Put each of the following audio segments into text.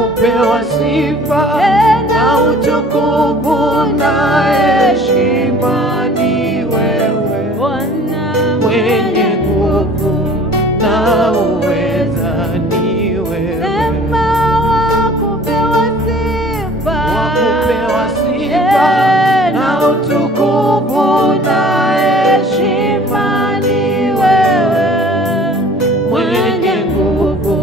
wakupewa sifa na utukufu na heshima ni wewe, mwenye nguvu na uweza ni wewe. Wakupewa sifa na utukufu na heshima ni wewe, mwenye nguvu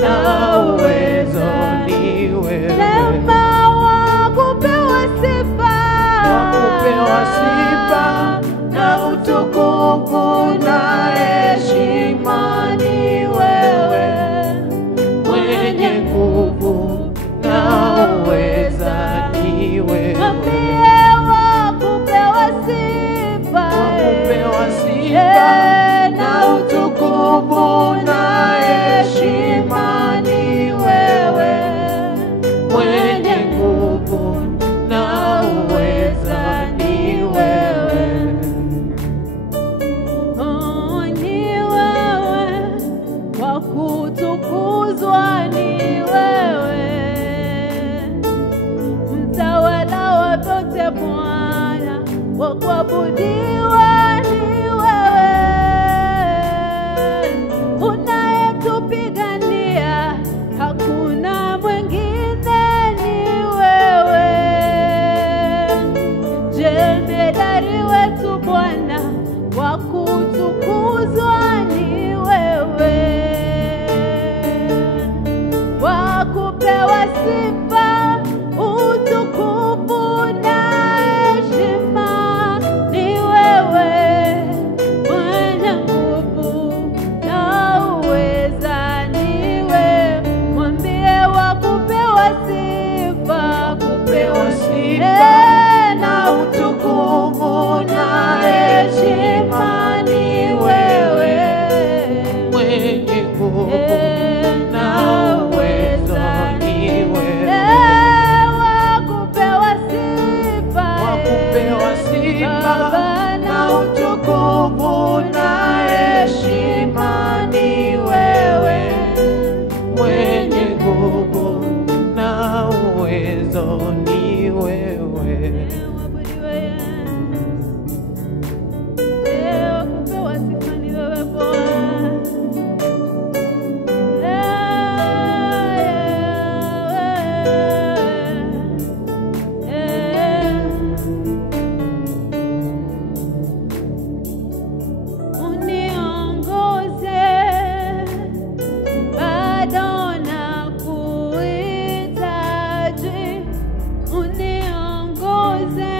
na uwezo ni wewe. Wakupewa sifa na utukufu na heshima ni wewe, mwenye nguvu na uweza ni wewe. Wakupewa sifa na utukufu na heshima ni wewe, mwenye nguvu na uweza ni wewe. Oh, ni wewe, wakutukuzwa ni wewe, mtawala wa vyote Bwana, wakuabudiwa ni wewe, unayetupigania hakuna mwingine ni wewe, jemedari wetu Bwana, wakutukuzwa ni wewe, wakupewa sifa, utukufu na heshima ni wewe, mwenye nguvu na uweza ni wewe. Mwambie wakupewa sifa, Wakupewa sifa na utukufu na heshima ni wewe, mwenye nguvu na uwezo ni wewe. wakupewa sifa, Wakupewa sifa na utukufu na heshima ni wewe, mwenye nguvu na uwezo ni wewe. wakupewa sifa ni wewe Bwana. Uniongoze, bado nakuhitaji, uniongoze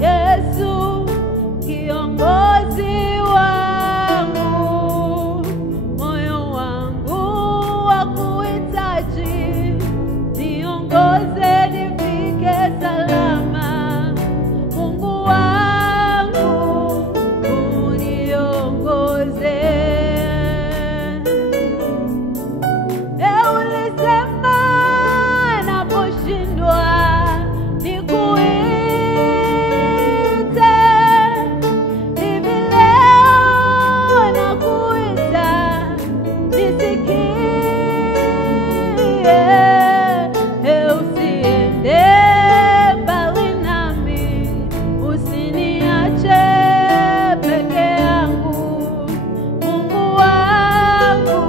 Yesu, kiongozi wangu, moyo wangu wakuhitaji, niongoze nifike salama, Mungu wangu uniongoze. Ulisema naposhindwa nikuite, hivi leo nakuita, nisikie. Usiende mbali nami, usiniache peke yangu, Mungu wangu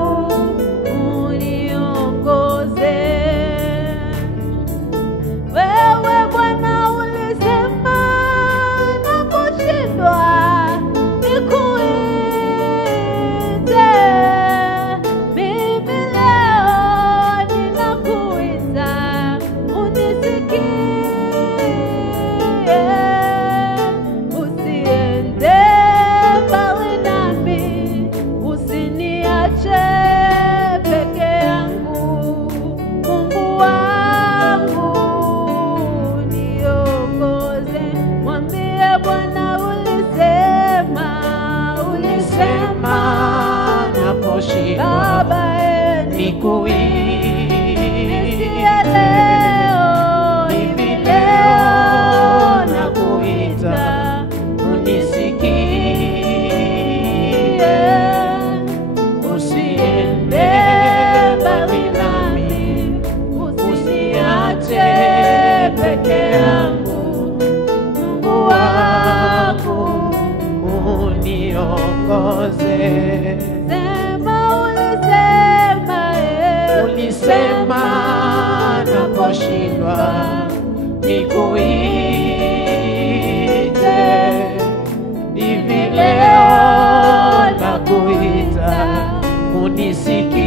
uniongoze. Wewe Bwana ulisema naposhindwa nikuite, mimi leo ninakuita, unisikie. Usiende mbali nami, usiniache peke yangu, Mungu wangu niongoze. Mwambie Bwana ulisema Naposhindwa Baba nikuite, hivi hivi leo leo nakuita, unisikie. Usiende mbali nami, uniongoze. Sema ulisema, Ulisema naposhindwa nikuite, hivi leo nakuita unisikie,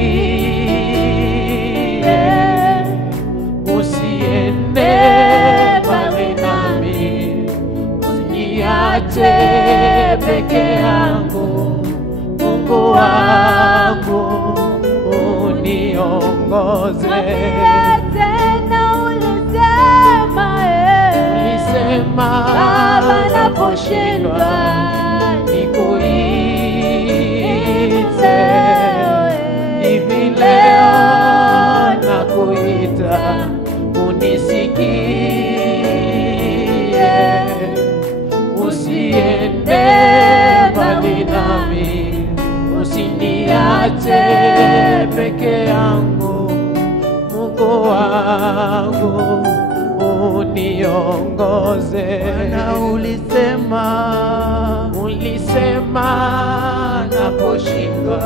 usiende mbali nami, usiniache peke yangu, Mungu wangu uniongoze. tena ulisema, Ulisema Baba naposhindwa nikuite, hivi leo nakuita unisikie, usiende mbali nami, usiniache peke yangu, Mungu wangu uniongoze. Na Ulisema naposhindwa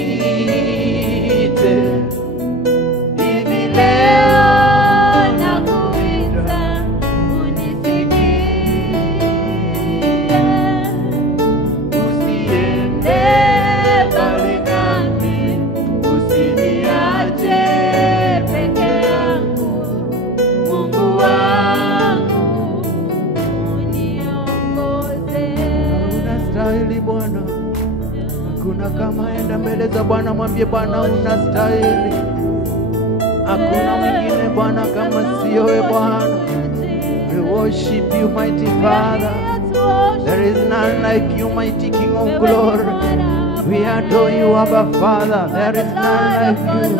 nikuite, hivi leo nakuita unisikie, usiende mbali nami, usiniache peke yangu, Mungu wangu uniongoze. unastahili Bwana, hakuna kama. Enda mbele za Bwana, mwambie Bwana unastahili. Hakuna mwingine Bwana kama sio wewe Bwana. We worship you, mighty Father. There is none like you, mighty King of glory. We adore you, Abba Father. There is none like you.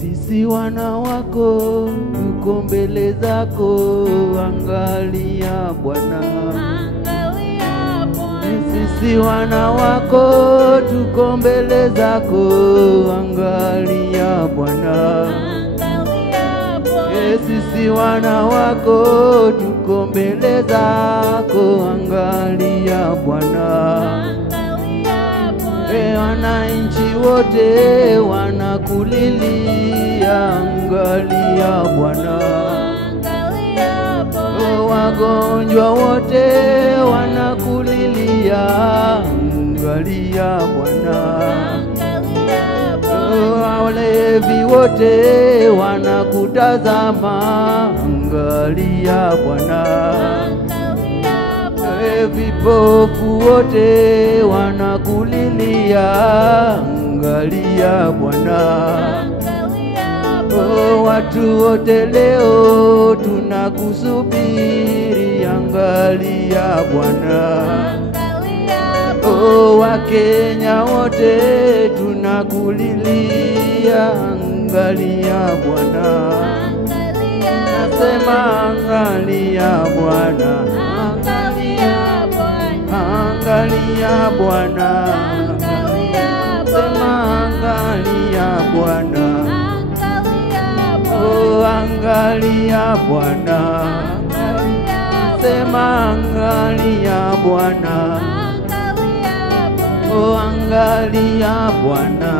Sisi wana wako tuko mbele zako, angalia Bwana. Sisi wana wako tuko mbele zako, angalia Bwana. Sisi wana wako tuko mbele zako, angalia Bwana. Wananchi wote wanakulilia, angalia Bwana. Wagonjwa wote wanakulilia, angalia Bwana. Walevi wote wanakutazama, angalia Bwana. Vipofu wote wanakulilia, angalia Bwana. Watu wote leo tunakusubiri, angalia Bwana. Wakenya wote tunakulilia, angalia Bwana. Nasema angalia Bwana, angalia Bwana. Sema angalia Bwana, angalia Bwana. Sema angalia Bwana, angalia Bwana.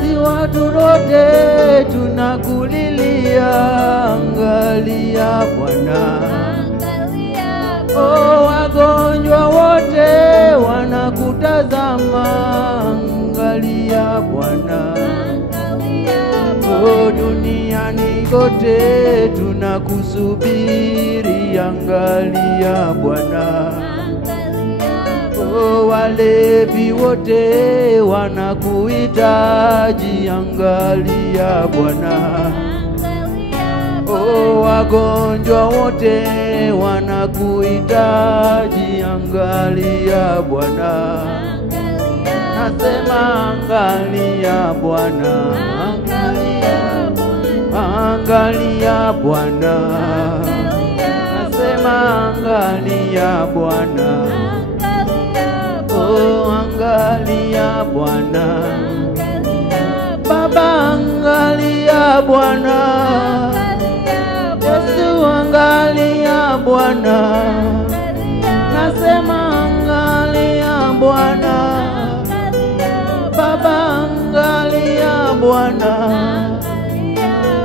Si watu wote tunakulilia, angalia Bwana. Wagonjwa wote wanakutazama, angalia Bwana. Duniani kote tunakusubiri, angalia Bwana. Walevi wote wanakuhitaji, angalia Bwana. Wagonjwa wote wanakuhitaji, angalia Bwana. Nasema angalia Bwana, angalia Bwana. Nasema angalia Bwana, angalia Bwana. Baba angalia Bwana, Yesu angalia Bwana, nasema angalia Bwana, Baba angalia Bwana,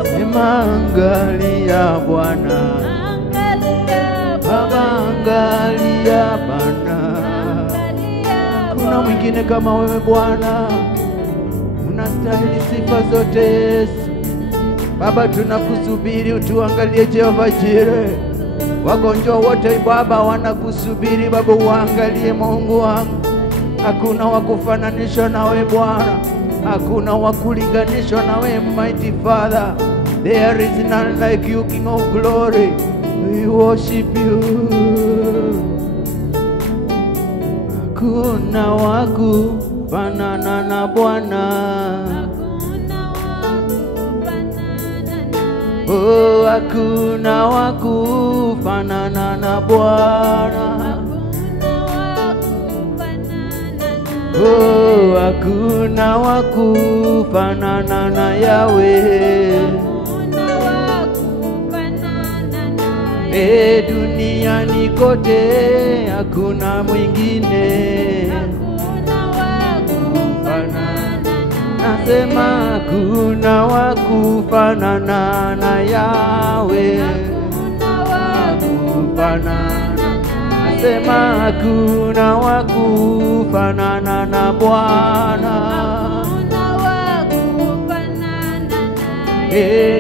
sema angalia Bwana, Baba angalia Bwana. Kuna mwingine kama wewe Bwana, unastahili sifa zote Yesu. Baba tunakusubiri utuangalie Jehova Jireh. Wagonjwa wote Baba wanakusubiri Baba uangalie Mungu wangu. Hakuna wakufananisha nawe Bwana, hakuna wakulinganishwa nawe mighty Father. There is none like you, King of glory. We worship you. Hakuna wakufanana na Bwana. Oh, hakuna wakufanana na Bwana. Oh, hakuna wakufanana na Yahweh. Duniani kote hakuna mwingine. Nasema hakuna wakufanana na Yahweh. Nasema hakuna wakufanana na Bwana.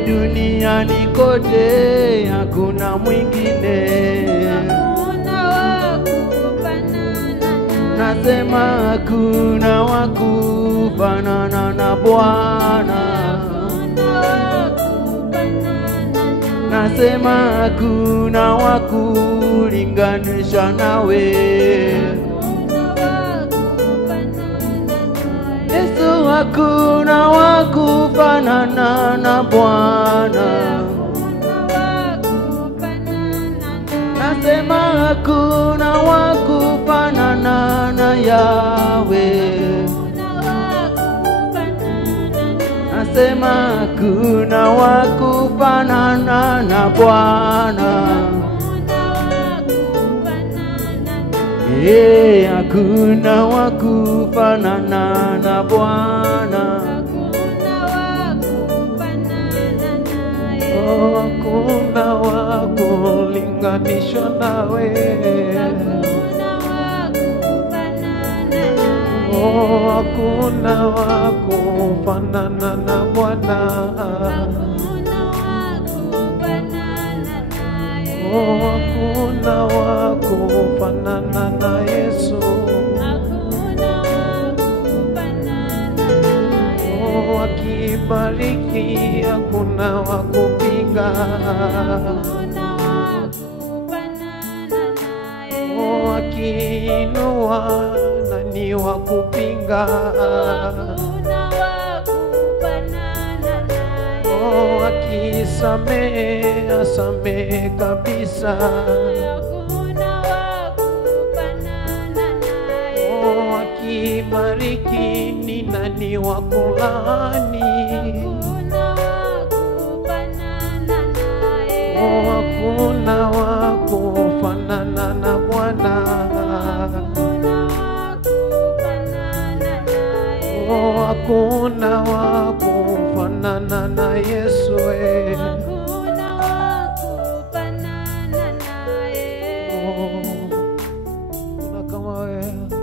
Duniani kote hakuna mwingine. Nasema hakuna wakufanana na Bwana. Nasema hakuna wakulinganisha nawe. Yesu hakuna wakufanana na Bwana. Nasema hakuna wakufanana na Yahweh. Nasema hakuna wakufanana na Bwana. Hakuna wakufanana na Bwana. Hakuna wakulinganishwa nawe. Hakuna wakufanana na Bwana. Hakuna wakufanana na Yesu. Akibariki hakuna wakupinga. Akiinua nani wakupinga? Akisamehe asamehe kabisa. Akibariki ni nani wakulaani? Hakuna wakufanana na Bwana. Hakuna wakufanana na Yesu. Hakuna kama wewe.